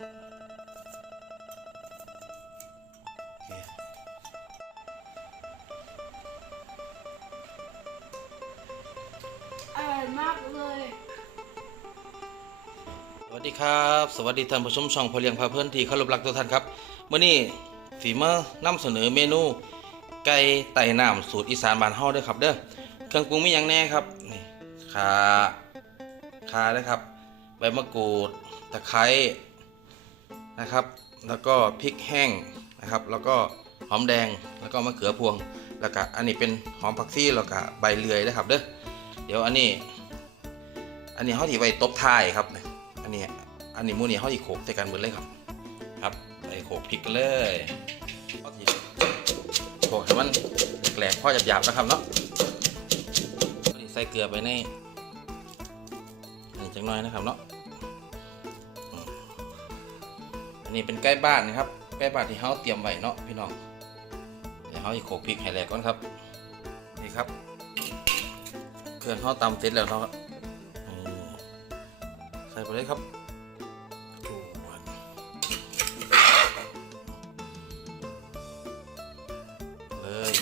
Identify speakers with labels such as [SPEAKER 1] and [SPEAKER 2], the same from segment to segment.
[SPEAKER 1] โอเค
[SPEAKER 2] อร่อยมากเลย
[SPEAKER 1] สวัสดีครับ สวัสดีท่านผู้ชมช่องพอเลียงพาเพื่อนที่เคารพรักทุกท่านครับเมื่อนี้ฝีมือนำเสนอเมนู ไก่ไต่น้ำสูตรอีสานบ้านเฮาด้อครับเด้อเครื่องปรุงมีอย่างแน่ครับนี่ขาขาเด้อครับ ใบมะกรูด ตะไคร้ นะครับ แล้วก็พริกแห้งนะครับ แล้วก็หอมแดง แล้วก็มะเขือพวง แล้วก็อันนี้เป็นหอมผักชีแล้วก็ใบเลื่อยนะครับเด้อ เดี๋ยวอันนี้ อันนี้เขาที่ไว้ตบท้ายครับ อันนี้ อันนี้มูนี่เขาที่โขกใส่กันหมดเลยครับ ครับใส่โขกพริกกันเลยเขาที่โขกให้มันแหลกๆพอหยาบๆนะครับเนาะใส่เกลือไปในอันนี้จังน้อยนะครับเนาะ อันนี้เป็นใกล้บ้านนะครับใกล้บ้านที่เขาเตรียมไว้เนาะพี่น้องเดี๋ยวเขาจะโขกพริกให้แหลกก่อนครับนี่ครับเครื่องเขาตำเสร็จแล้วเนาะใส่ไปเลยครับจวดเลย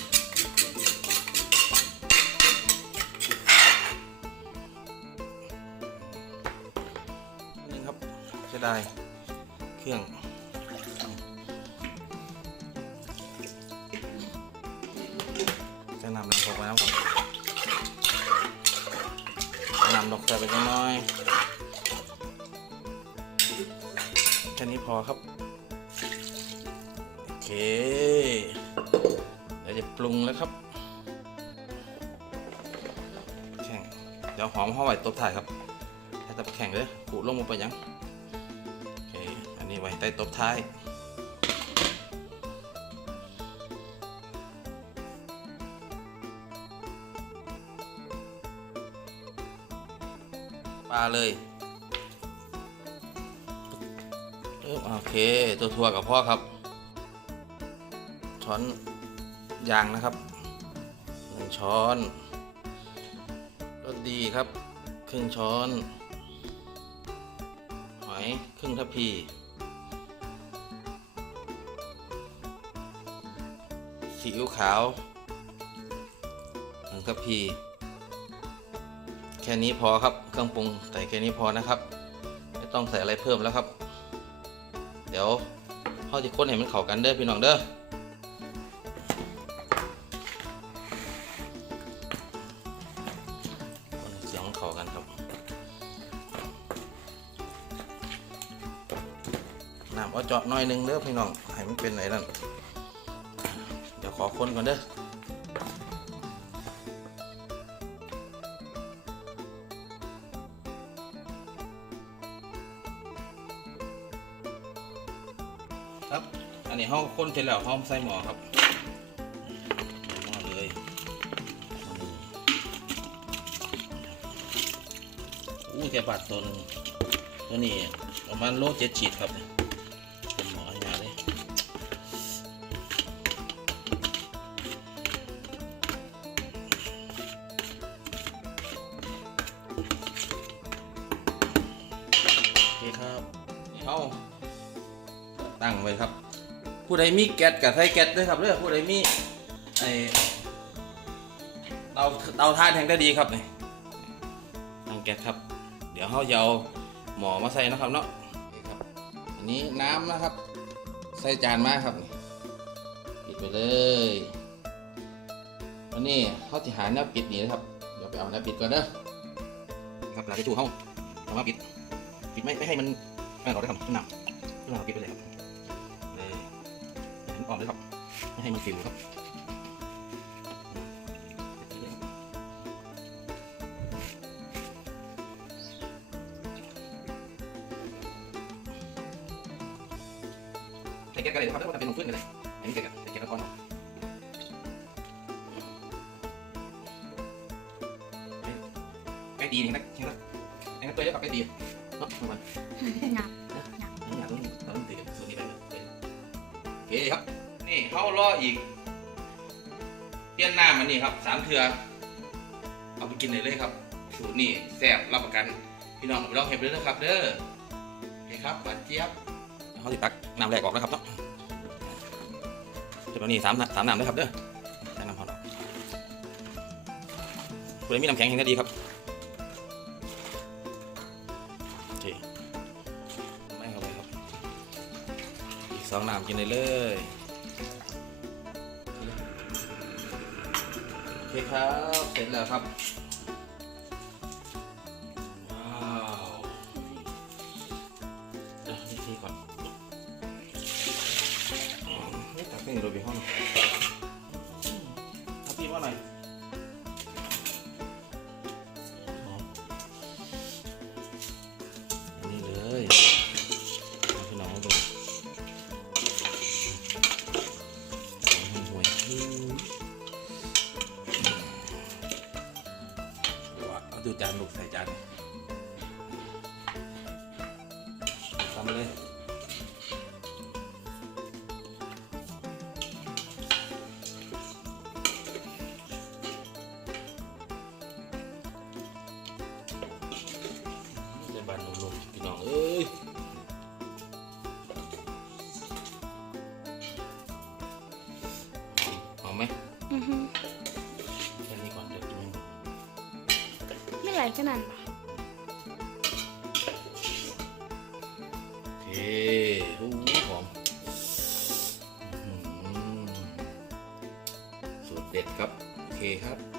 [SPEAKER 1] นี่ครับเสียดาย รื่อง จะนำน้ำตกไปน้ำครับนำดอกใส่ไปน้อยแค่นี้พอครับ โอเค เดี๋ยวจะปรุงแล้วครับแข่งเดี๋ยวหอมห่อไว้ตบถ่ายครับถ้าจะแข่งเลยขูดลงมาไปยัง ไว้ใต้ตบท้าย ปลาเลย โอเค ตัวทัวกับพ่อครับช้อนยางนะครับหนึ่งช้อนรสดีครับ ครึ่งช้อน หอย ครึ่งทัพพี ซีอิ๊วขาวหนึ่งทัพพีแค่นี้พอครับเครื่องปรุงใส่แค่นี้พอนะครับ ไม่ต้องใส่อะไรเพิ่มแล้วครับ เดี๋ยวเขาจะค้นให้มันเข้ากันเด้อพี่น้องเด้อคนให้เสียงเข้ากันครับน้ำเอาเจาะหน่อยหนึงเด้อพี่น้องให้มันเป็นไหนนั่น ขอคนก่อนเด้อครับ อันนี้ห้องคนเสร็จแล้วห้องใส่หมอครับหม้อเลยอู้แกบาดตัวหนึงตัวนี้ประมาณโลเจ็ดฉีดครับ เคครับนี่เอาตั้งไว้ครับ ผู้ใดมีแก๊สกับใส่แก๊สด้วยครับเด้อผู้ใดมีไอเตาเตาถ่านแห่งได้ดีครับนี่ตั้งแก๊สครับ เดี๋ยวเขาจะเอาหมอมาใส่นะครับเนาะนี่ครับอันนี้น้ำนะครับ ใส่จานมาครับนี่ปิดไปเลยวันนี้เขาจะหาแนวปิดนี่นะครับเดี๋ยวไปเอาแนวปิดก่อนเด้อครับหลังจากถูเขาเอามาปิด ปิดไม่ไม่ให้มันไม่เราได้ครับขึ้นนำขึ้นน้ำปิดไปเลยครับเลยเห็นออกเลยครับ ไม่ให้มันฟิวครับใส่แก๊สกันเลยนะครับแล้วก็ทำเป็นลงพื้นกันเลยอันนี้แก๊สกันใส่แก๊สแล้อนแก๊สดีนี่นะใช่ไหมแก๊สตัวเดียวกับแก๊สดี เนาะมั
[SPEAKER 2] น
[SPEAKER 1] งับอยากต้องเราต้องตีกันส่วนนี้ไปเลยโอเคครับ นี่เขารออีกเปลี่ยนหน้ามันนี่ครับสามเทือเอาไปกินเลยเลยครับ สูตรนี่แซ่บรับประกัน พี่น้องเอาไปลองเห็นเลยนะครับ เด้อโอเคครับหวานเจี๊ยบเขาติดตักน้ำแรกออกนะครับเนาะจุดนี้สามสามน้ำด้วยครับเด้อใช้น้ำพอเนาะคุณมีน้ำแข็งเห็นได้ดีครับ สองน้ำกินเลยเลยโอเคครับ เสร็จแล้วครับว้าวเดี๋ยวนี่ทีก่อนอืมนี่ตักขึ้นอยู่โรบิห้องทับพี่ว่าหน่อย จานลูกใส่จานทำเลยเจะบานลงๆพี่น้องเอ้ยหอมไหม
[SPEAKER 2] อือ
[SPEAKER 1] ไม่
[SPEAKER 2] ไหลขนปะ
[SPEAKER 1] โอเคโอ้โหอมสูตรเด็ดครับ โอเคครับ